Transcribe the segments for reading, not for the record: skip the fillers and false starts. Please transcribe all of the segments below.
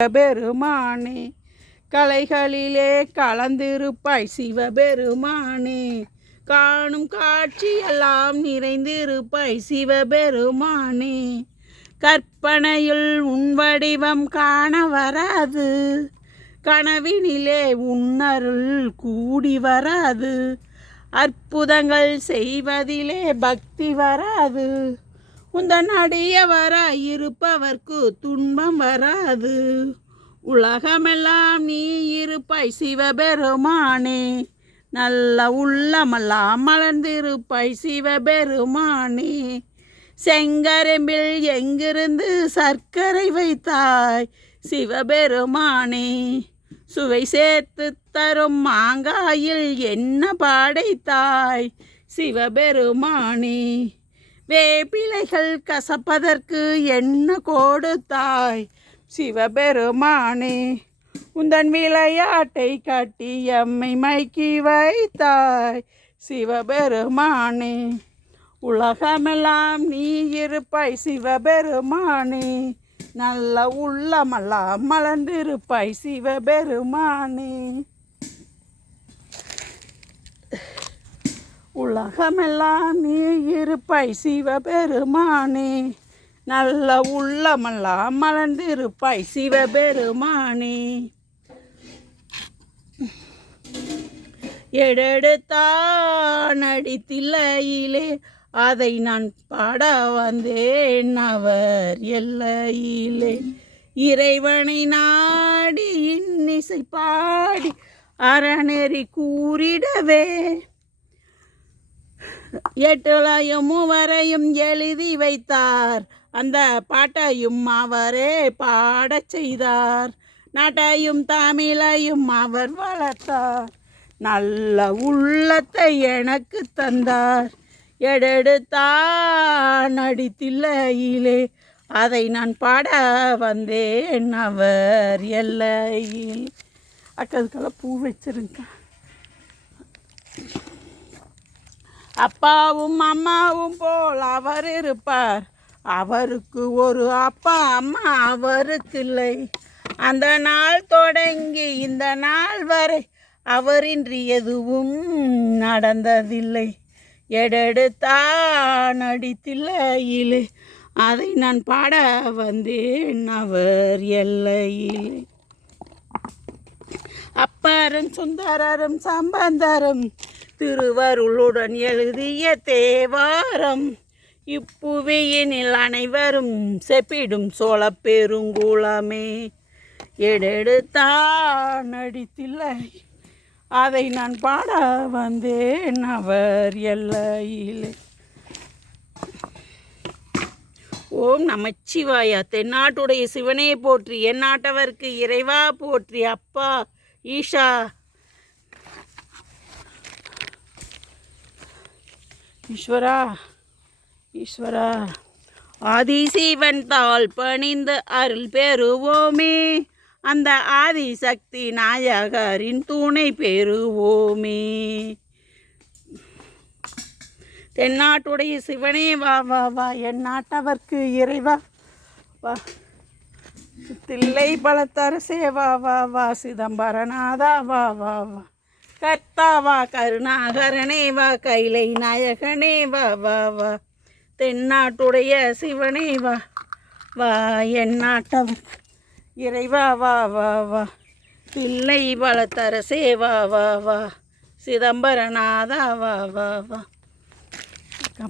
பெருமானே கலைகளிலே கலந்திருப்பாய் சிவபெருமானே காணும் காட்சியெல்லாம் நிறைந்திருப்பாய் சிவபெருமானே கற்பனையில் உன் வடிவம் காண வராது கனவினிலே உன்னருள் கூடி வராது அற்புதங்கள் செய்வதிலே பக்தி வராது உந்தன் அடியவராய் இருப்பவர்க்கு துன்பம் வராது உலகமெல்லாம் நீ இருப்பாய் சிவபெருமானே நல்ல உள்ளமெல்லாம் மலர்ந்திருப்பாய் சிவபெருமானே செங்கரும்பில் எங்கிருந்து சர்க்கரை வைத்தாய் சிவபெருமானே சுவை சேர்த்து தரும் மாங்காயில் என்ன படைத்தாய் சிவபெருமானே வேப்பிலைகள் கசப்பதற்கு என்ன கொடுத்தாய் சிவபெருமானே உந்தன் விளையாட்டை காட்டி எம்மை மயக்கி வைத்தாய் சிவபெருமானே உலகமெல்லாம் நீ இருப்பாய் சிவபெருமானே நல்ல உள்ளமெல்லாம் மலர்ந்திருப்பாய் சிவபெருமானே உலகமெல்லாம் நீ இருப்பாய் சிவபெருமானே நல்ல உள்ளமெல்லாம் மலர்ந்திருப்பாய் சிவபெருமானே எடெடுத்தான் அடித்தில்லையிலே அதை நான் பாட வந்தேன் அவர் எல்லையிலே இறைவனை நாடி இன்னிசை பாடி அறநெறி கூறிடவே எட்டுலையும் மூவரையும் எழுதி வைத்தார் அந்த பாட்டையும் அவரே பாடச் செய்தார் நாட்டையும் தமிழையும் அவர் வளர்த்தார் நல்ல உள்ளத்தை எனக்கு தந்தார் எடெடுத்தான் அடித்தில்லையிலே அதை நான் பாட வந்தேன் அவர் எல்லையில் அக்கதுக்கெல்லாம் பூ வச்சிருங்க அப்பாவும் அம்மாவும் போல் அவர் இருப்பார் அவருக்கு ஒரு அப்பா அம்மா அவருக்கு இல்லை அந்த நாள் தொடங்கி இந்த நாள் வரை அவரின்றி எதுவும் நடந்ததில்லை எடெடுத்தான் அடித்தில்லையிலே அதை நான் பாட வந்தேன் அவர் எல்லையிலே அப்பரும் சுந்தரரும் சம்பந்தரும் திருவருளுடன் எழுதிய தேவாரம் இப்புவியினில் அனைவரும் செப்பிடும் சோழ பெருங்குளமே எடெடுத்தான் அடித்தில்லை அதை நான் பாட வந்தேன் அவர் எல்லையிலே ஓம் நமச்சிவாயா தென்னாட்டுடைய சிவனே போற்றி எந்நாட்டவர்க்கு இறைவா போற்றி அப்பா ஈஷா ஈஸ்வரா ஈஸ்வரா ஆதிசிவன் தாள் பணிந்து அருள் பெறுவோமே அந்த ஆதிசக்தி நாயகரின் துணை பெறுவோமே தென்னாட்டுடைய சிவனே வா வா வா என் நாட்டவர்க்கு இறைவா வா தில்லை பலத்தரசே வா வா வா சிதம்பரநாதா வா வா வா கர்த்தாவா கருணாகரனே வா கைலை நாயகனே வா வா வா தென்னாட்டுடைய சிவனே வா வா என் நாட்டவர்க்கு இறைவா வா வா வா தில்லை பலத்தரசே வா வா வா சிதம்பரநாதா வா வா வா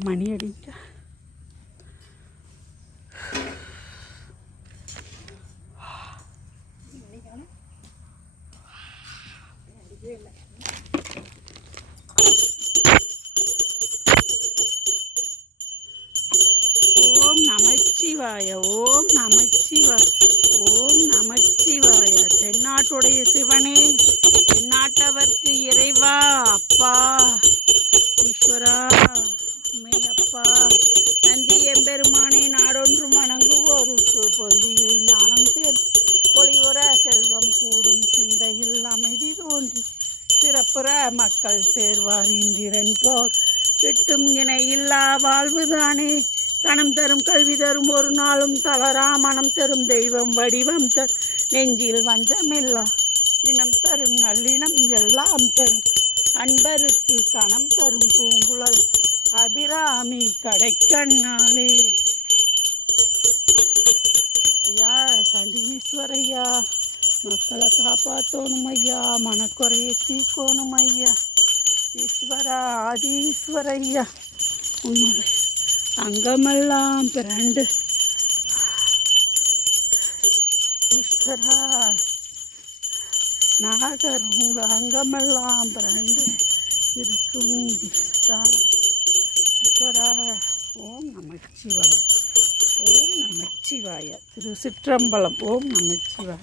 மணி அடிங்க ஓம் நமச்சிவாய ஓம் நமச்சிவாய ஓம் நமச்சிவாய தென்னாட்டுடைய சிவனே தென்னாட்டவர்க்கு இறைவா அப்பா ஈஸ்வரா அம்மையப்பா நந்தி எம்பெருமானே நாடொன்றும் வணங்குவோருக்கு பொந்தியில் ஞானம் சேர்த்து ஒளிவுற செல்வம் கூடும் சிந்தையில் அமைதி தோன்றி சிறப்புற மக்கள் சேர்வார் இந்திரன் போல் கிட்டும் இணை இல்லா வாழ்வுதானே தனம் தரும் கல்வி தரும் ஒரு நாளும் தளரா மனம் தரும் தெய்வம் வடிவம் நெஞ்சில் வஞ்சமில்லா இனம் தரும் நல்லினம் எல்லாம் தரும் அன்பருக்கு கணம் தரும் பூங்குழல் அபிராமி கடைக்கண்ணாலே. ஐயா சண்டீஸ்வரையா, மக்களை காப்பாற்றணும் ஐயா, மனக்குறையை தீக்கணும் ஐயா. ஈஸ்வரா ஆதீஸ்வரையா, உன்னோட அங்கமெல்லாம் பிறண்டு ஈஸ்வரா நாகர் உங்கள் அங்கமெல்லாம் பிறண்டு இருக்கும் ஈஸ்வரா. ஈஸ்வரா ஓம் நமச்சிவாய, ஓம் நமச்சிவாய. திருச்சிற்றம்பலம். ஓம் நமச்சிவாய.